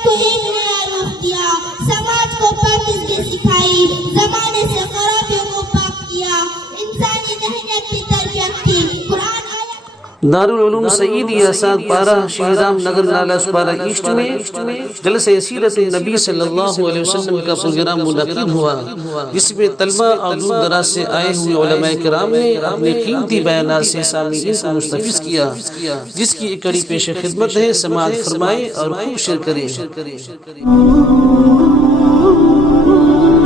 معاشرت کو ایک نیا رخ دیا، سماج کو پاکیزگی سکھائی، زمانے سے خرابیوں کو پاک کیا، انسانی ذہنیت کی تربیت کی۔ قرآن دارالعلوم سعیدیہ آساد پارہ شہرام نگر نالہ سپارہ ایسٹ میں جلسہ سیرت النبی صلی اللہ علیہ وسلم کا پروگرام منعقد ہوا، جس میں طلبہ اور دور دراز سے آئے ہوئے علماء کرام نے اپنے قیمتی بیانات سے سامعین کو مستفیض کیا، جس کی ایک کڑی پیش خدمت ہے، سماعت فرمائیں اور خوب شیئر کریں۔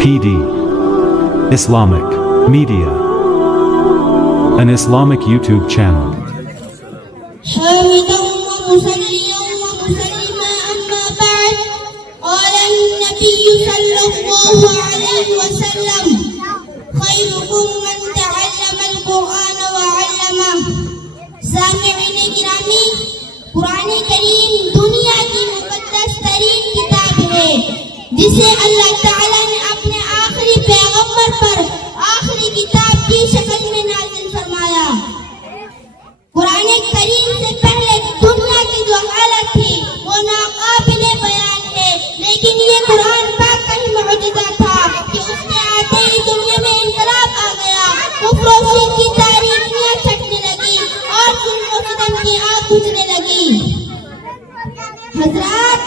PD Islamic Media, an Islamic YouTube channel. حامدا ومصليا ومسلما أما بعد، قال النبي صلى الله عليه وسلم: خيركم من تعلم القرآن وعلمه۔ سامعین گرامی، قرآن کریم دنیا کی مقدس ترین کتاب ہے، جسے اللہ تعالیٰ نے اپنے آخری پیغمبر پر آخری کتاب کی شکل میں نازل فرمایا۔ قرآن کریم سے پہلے دنیا کی جو حالت تھی وہ ناقابل بیان ہے، لیکن یہ قرآن پاک کا ہی معجزہ تھا کہ اس نے آتے ہی دنیا میں انقلاب آ گیا، کفر و شرک کی تاریکیاں چھٹنے لگی اور ظلم و ستم کی آگ بجھنے لگی۔ حضرات،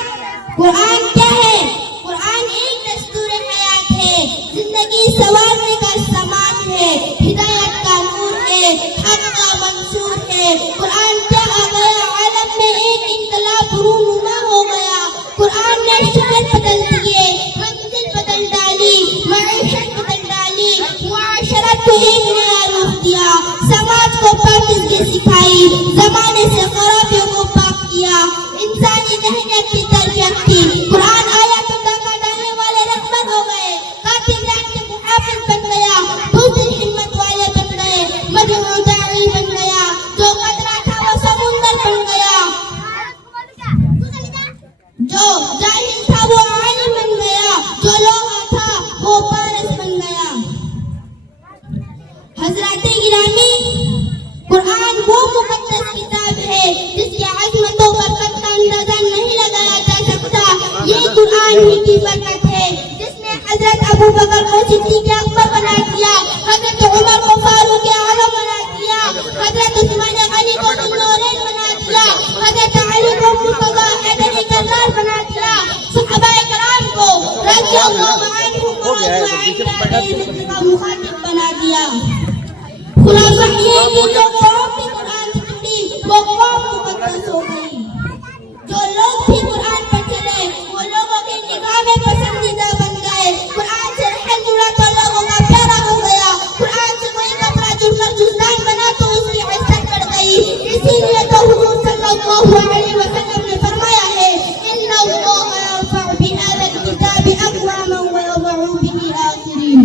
قرآن کیا ہے؟ قرآن ایک دستور حیات ہے، زندگی سنوارنے کا سامان ہے، ہدایت کا نور ہے، حق کا منصور ہے۔ قرآن کیا آ گیا؟ عالم میں ایک انقلاب رونما ہو گیا۔ قرآن نے شہر بدل دیے، منزل بدل ڈالی، معیشت بدل ڈالی، معاشرت کو ایک نیا رخ دیا، سماج کو پاکیزگی سکھائی، زمانے سے خرابیوں کو پاک کیا، انسانی ذہنیت کی تربیت کی۔ قرآن آیا تو ڈاکہ ڈالنے والے رہبر ہو گئے، قاتل رات کے محافظ بن گیا، دوسری ہمت والے بن گئے، مدعو داعی بن گیا، جو قطرہ تھا وہ سمندر بن گیا، جو جاہل تھا وہ عالم بن گیا، جو لوہا تھا وہ فارس بن گیا۔ حضرات گرامی، قرآن وہ مقدس کتاب ہے جس کی عظمت و برکت کا اندازہ نہیں لگایا جا سکتا۔ یہ قرآن ہی کی برکت ہے جس نے حضرت ابو بکر کو صدیق اکبر بنا دیا، حضرت عمر کو فاروق اعظم بنا دیا، حضرت عثمان غنی کو ذو النورین بنا دیا، حضرت علی کو مرتضی حیدر کرار بنا دیا، صحابہ کرام کو رضی اللہ عنہم کا مخاطب بنا دیا۔ خلاصہ یہ کہ جو قوم بھی قرآن سے جڑی وہ قوم مقدس ہو گئی، جو لوگ بھی قرآن پر چلے وہ لوگوں کے نگاہ میں پسندیدہ بن گئے، قرآن سے رحم جڑا تو لوگوں کا پیارا ہو گیا، قرآن سے کوئی کپڑا جڑ کر جزدان بنا تو اس کی عزت بڑھ گئی۔ اسی لیے تو حضور صلی اللہ علیہ وسلم نے فرمایا ہے: ان اللہ یرفع بہذا الکتاب اقواما ویضع بہ آخرین۔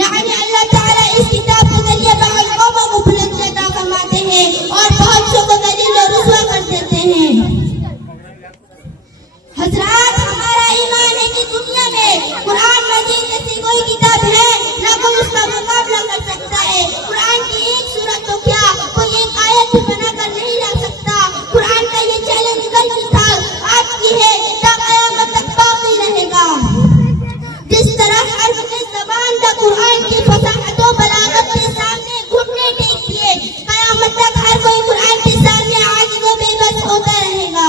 یعنی اللہ تعالیٰ اس کتاب کے ذریعے بعض قوموں کو بلند عطا فرماتے ہیں اور بہت سو کو ذلیل و رسوا کر دیتے ہیں۔ حضرات، ہمارا ایمان ہے کہ دنیا میں قرآن مجید جیسی کوئی کتاب ہے نہ کوئی اس کا مقابلہ کر سکتا ہے۔ قرآن کی ایک سورت تو کیا کوئی ایک آیت بھی بنا کر نہیں لا سکتا۔ قرآن کا یہ چیلنج کل کی تھا، آج کی ہے، تا قیامت تک باقی رہے گا۔ جس طرح ہر زبان کا قرآن کی فصاحت و بلاغت کے سامنے گھٹنے ٹیک دیے، قیامت تک ہر کوئی قرآن کے سامنے عاجز و بے بس ہوتا رہے گا۔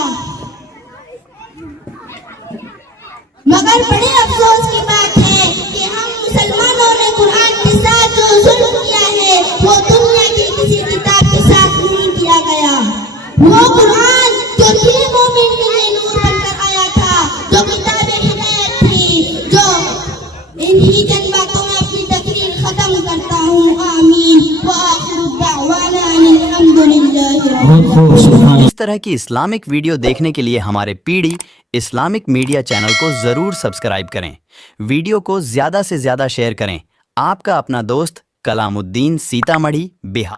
مگر بڑے افسوس کی بات ہے کہ ہم مسلمانوں نے قرآن کے ساتھ جو ظلم کیا ہے وہ دنیا کی کسی کتاب کے ساتھ نہیں کیا گیا۔ وہ قرآن جو دل مومن کے لیے نور بن کر آیا تھا، جو کتاب ہدایت تھی، جو انہی چند باتوں میں اپنی تقریر ختم کرتا ہوں۔ آمین وآخر الدعوانا ان الحمدللہ رب العالمین۔ اس طرح کی اسلامک ویڈیو دیکھنے کے لیے ہمارے P D Islamic media channel کو ضرور سبسکرائب کریں، ویڈیو کو زیادہ سے زیادہ شیئر کریں۔ آپ کا اپنا دوست کلام الدین، سیتامڑھی، بہار۔